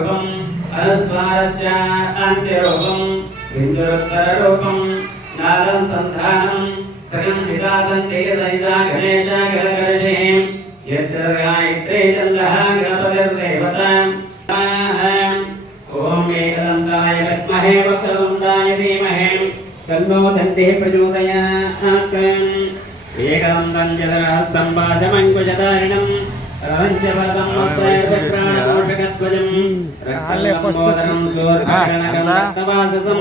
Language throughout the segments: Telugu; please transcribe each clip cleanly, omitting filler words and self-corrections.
రూపం అనుస్వారస్య అంత్యరూపం బిందురుత్తరరూపం నాదసంధానం సగంధిదాసందేశైసా గణేశ గణకర్షే యత్ర గాయత్రీ చందః గణపతిర్దేవతా ఓం ఏకదంతాయ విద్మహే వక్రతుండాయ ధీమహి తన్నో దంతిః ప్రచోదయాత్ ఏకదంతం జలహస్తం వాజమంకుశధారిణం రవంచవదం ముక్తైర్విప్రాణమోషకధ్వజం రక్తగంబోదరం సూర్యగణకం రక్తవాససం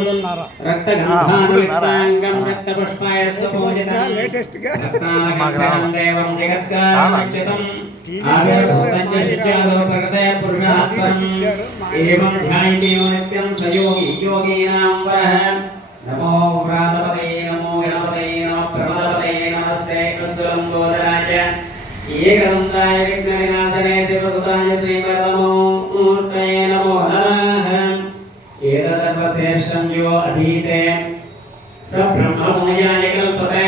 రక్తగంధానువిత్తాంగం రక్తపుష్పాయస్వపూజితం రత్నాలకంఠం దేవం జగద్గారక్షితం ఆవిర్భూతం చ శిష్యాలోకగతే పురుషాస్పదం ఏవం ధ్యాయతేయో నిత్యం స యోగి యోగీనాం వరః నమో వ్రాతపదే నమో గణపతే నమః ప్రమదపదే నమస్తే కస్తులంబోధరాయ ఏకదంతాయ విఘ్నవినాశనే శివసుతాయ శ్రీపరమూర్తయే నమో నమః ఏతదర్వశ్రేష్టం యో అధీతే స బ్రహ్మమూయాయ కల్పతే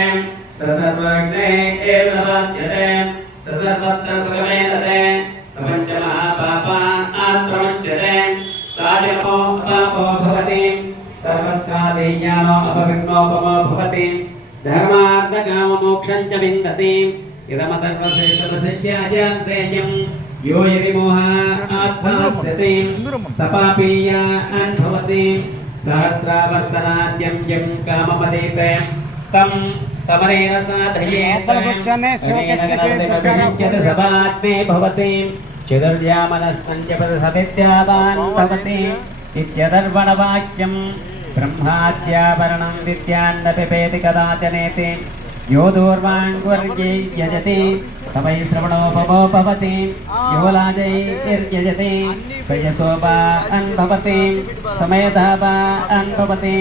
స సర్వజ్ఞే ఏతవాచ్యతే స సర్వత్ర సుఖమేతతే స పంచమహాపాపాత్ప్రముచ్యతే సాధినో అపాపో భవతి సర్వత్కాదేజ్ఞానో అపవిఘ్నోపమో భవతి ధర్మార్థకామమోక్షం చ విందతి ఇదమతర్వశేషమశిష్యాజాత్రేయం యో యది మోహాత్మస్యతి సపాపీయాన్ భవతి సహస్రావర్తనాద్యం యం కామపదేతే తం తమరేణ సాధయేత సబాత్మే భవతి చతుర్యామనస్సంజపదసవిద్యావాన్ భవతి ఇత్యదర్వణవాక్యం బ్రహ్మాద్యాభరణం విద్యాన్నపి పేతి కదాచనేతి यो दूर्वाङ्कुर्ये यजति स वै श्रवणोपमो भवति यो लाजैर्यजति स यशोपान् भवति समयधापान् भवति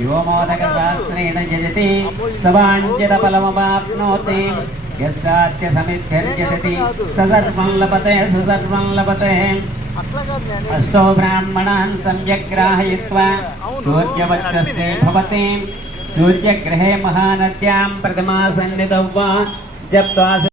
यो मोदकशास्त्रेण यजति स वाञ्छितफलमवाप्नोति यस्याच्च समिद्भिर्यजति स सर्वं लभते अष्टो ब्राह्मणान् सम्यक् ग्राहयित्वा सूर्यवक्षस्थे भवति सूर्यग्रहे महानद्यां प्रतिमा सन्निधौ वा जप्त्वा